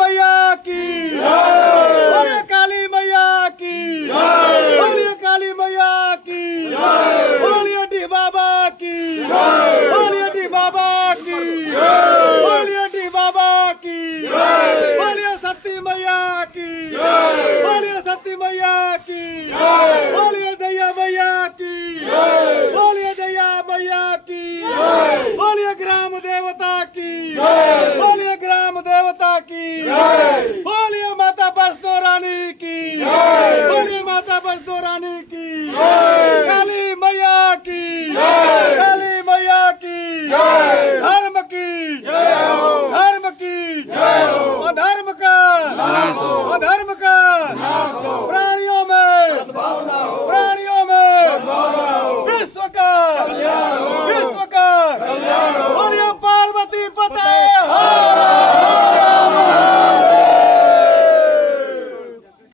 मैया की बोलिए काली मैया की बोलिए काली मैया की बोलिए डी बाबा की बोलिए डी बाबा की बोलिए डी बाबा की बोलिए सती मैया की बोलिए सती मैया की बोलिए